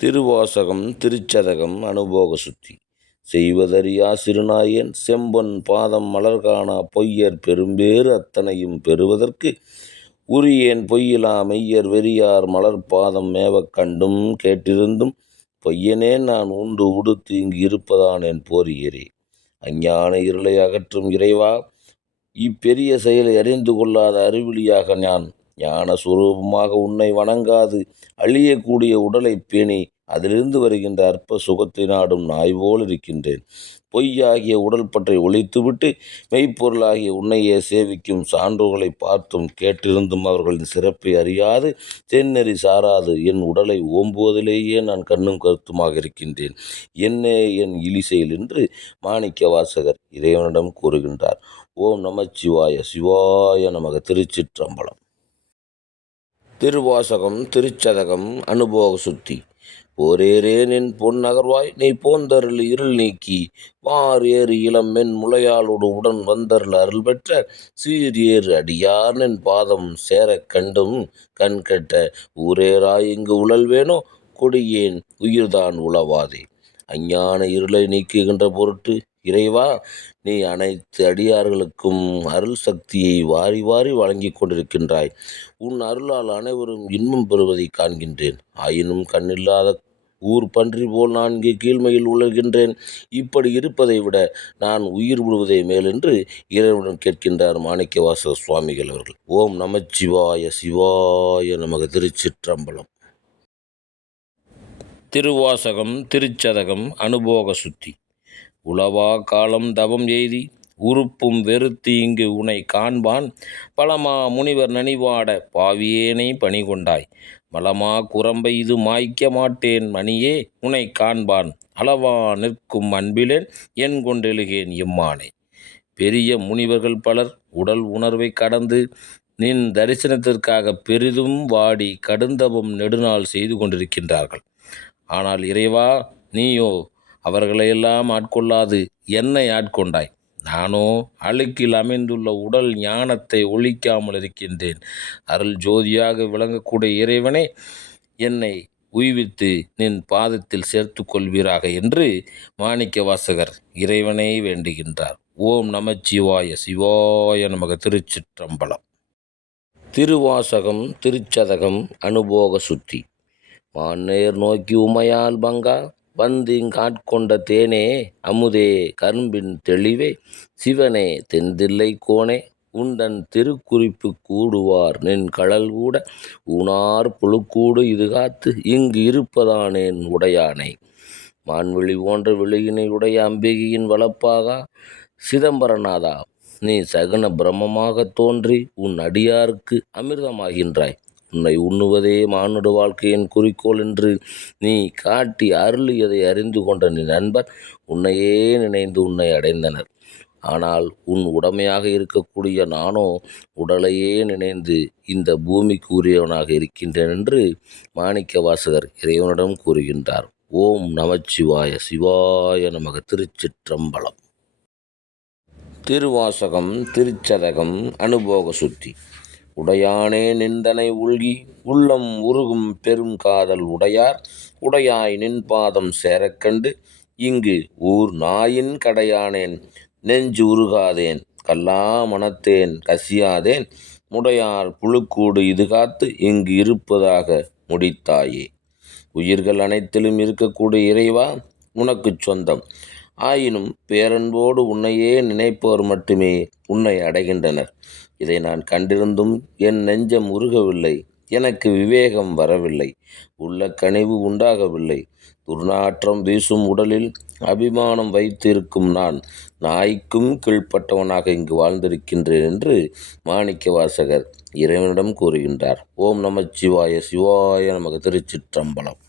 திருவாசகம் திருச்சதகம் அனுபோக சுத்தி. செய்வதறியா சிறுநாயன் செம்பொன் பாதம் மலர்காணா பொய்யர் பெரும்பேறு அத்தனையும் பெறுவதற்கு உரியேன் பொய்யிலா மெய்யர் வெறியார் மலர்பாதம் மேவக் கண்டும் கேட்டிருந்தும் பொய்யனே நான் உண்டு உடுத்து இங்கு இருப்பதானேன் போரியரே அஞ்ஞான இருளை அகற்றும் இறைவா இப்பெரிய செயலை அறிந்து கொள்ளாத அறிவிலியாக நான் ஞான சுரூபமாக உன்னை வணங்காது அழியக்கூடிய உடலைப் பேணி அதிலிருந்து வருகின்ற அற்ப சுகத்தை நாடும் நாய் போல் இருக்கின்றேன். பொய்யாகிய உடல் பற்றை ஒழித்துவிட்டு மெய்ப்பொருளாகிய உன்னையே சேவிக்கும் சான்றோர்களை பார்த்தும் கேட்டிருந்தும் அவர்களின் சிறப்பை அறியாது தென்னெறி சாராது. என் உடலை ஓம்புவதிலேயே நான் கண்ணும் கருத்துமாக இருக்கின்றேன். என்னே என் இலிசையில் என்று மாணிக்க வாசகர் இறைவனிடம் கூறுகின்றார். ஓம் நமச்சிவாய சிவாய நமக. திருச்சிற்றம்பலம். திருவாசகம் திருச்சதகம் அனுபோக சுத்தி. போரேரே பொன் நகர்வாய் நீ போந்தருள் இருள் நீக்கி. வார் ஏறு இளம் மென் முளையாளோடு உடன் வந்தருள் அருள் பெற்ற சீர் ஏறு அடியார் நின் பாதம் சேரக் கண்டும் கண் கட்ட. ஊரேராய் இங்கு உழல்வேனோ கொடியேன் உயிர்தான் உளவாதே. அஞ்ஞான இருளை நீக்குகின்ற பொருட்டு இறைவா நீ அனைத்து அடியார்களுக்கும் அருள் சக்தியை வாரி வாரி வழங்கி கொண்டிருக்கின்றாய். உன் அருளால் அனைவரும் இன்பம் பெறுவதை காண்கின்றேன். ஆயினும் கண்ணில்லாத ஊர் பன்றி போல் நான் இங்கே கீழ்மையில் உழல்கின்றேன் இப்படி இருப்பதை விட நான் உயிர் விடுவதே மேலென்று இறைவனுடன் கேட்கின்றார் மாணிக்கவாச சுவாமிகள் அவர்கள். ஓம் நமச்சிவாய சிவாய நமக திருச்சிற்றம்பலம். திருவாசகம் திருச்சதகம் அனுபோக சுத்தி. உளவா காலம் தவம் எய்தி உறுப்பும் வெறுத்து இங்கு உனை காண்பான். பலமா முனிவர் நனிவாட பாவியேனை பணி கொண்டாய் மலமா குரம்பை இது மாய்க்க மாட்டேன் மணியே உனை காண்பான். அளவா நிற்கும் அன்பிலேன் என் கொண்டெழுகேன் இம்மானை பெரிய முனிவர்கள் பலர் உடல் உணர்வை கடந்து நின் தரிசனத்திற்காக பெரிதும் வாடி கடுந்தவம் நெடுநாள் செய்து கொண்டிருக்கின்றார்கள். ஆனால் இறைவா நீயோ அவர்களையெல்லாம் ஆட்கொள்ளாது. என்னை ஆட்கொண்டாய். நானோ அழுக்கில் அமைந்துள்ள உடல் ஞானத்தை ஒழிக்காமல் இருக்கின்றேன். அருள் ஜோதியாக விளங்கக்கூடிய இறைவனே என்னை உய்வித்து நின் பாதத்தில் சேர்த்து கொள்வீராக என்று மாணிக்க வாசகர் இறைவனை வேண்டுகின்றார். ஓம் நமச்சிவாய சிவாய நமக திருச்சிற்றம்பலம். திருவாசகம் திருச்சதகம் அனுபோக சுத்தி. மான்னேர் நோக்கி உமையால் பங்கா. வந்து காட்கொண்ட தேனே அமுதே கரும்பின் தெளிவே சிவனே தென்தில்லை கோனே உண்டன் திருக்குறிப்பு கூடுவார் நின் கழல் கூட ஊனார் புழுக்கூடு இது காத்து இங்கு இருப்பதானேன் உடையானை. மான்வெளி போன்ற வெளியினை உடைய அம்பிகையின் வளப்பாகா? சிதம்பரநாதா நீ சகுன பிரம்மமாக தோன்றி உன் அடியாருக்கு அமிர்தமாகின்றாய். உன்னை உண்ணுவதே மானுட வாழ்க்கையின் குறிக்கோள் என்று நீ காட்டி அருளியதை அறிந்து கொண்ட நீ நண்பர் உன்னையே நினைந்து உன்னை அடைந்தனர். ஆனால் உன் உடமையாக இருக்கக்கூடிய நானோ உடலையே நினைந்து இந்த பூமிக்கு உரியவனாக இருக்கின்றேன் என்று மாணிக்க வாசகர் இறைவனிடம் கூறுகின்றார். ஓம் நமச்சிவாய சிவாய நமக. திருச்சிற்றம்பலம். திருவாசகம் திருச்சதகம் அனுபோக சுத்தி. உடையானே நிந்தனை உள்கி உள்ளம் உருகும் பெரும் காதல் உடையார். உடையாய் நின் பாதம் சேரக்கண்டு இங்கு ஊர் நாயின் கடையானேன். நெஞ்சு உருகாதேன் கல்லா மனத்தேன் கசியாதேன். முடையார் புழுக்கூடு இது காத்து இங்கு இருப்பதாக முடித்தாயே. உயிர்கள் அனைத்திலும் இருக்கக்கூடிய இறைவா உனக்குச் சொந்தம். ஆயினும் பேரன்போடு உன்னையே நினைப்போர் மட்டுமே உன்னை அடைகின்றனர். இதை நான் கண்டிருந்தும் என் நெஞ்சம் உருகவில்லை. எனக்கு விவேகம் வரவில்லை. உள்ள கனிவு உண்டாகவில்லை. துர்நாற்றம் வீசும் உடலில் அபிமானம் வைத்திருக்கும் நான் நாய்க்கும் கீழ்ப்பட்டவனாக இங்கு வாழ்ந்திருக்கின்றேன் என்று மாணிக்க வாசகர் இறைவனிடம் கூறுகின்றார். ஓம் நமச்சிவாய சிவாய நமக்கு திருச்சிற்றம்பலம்.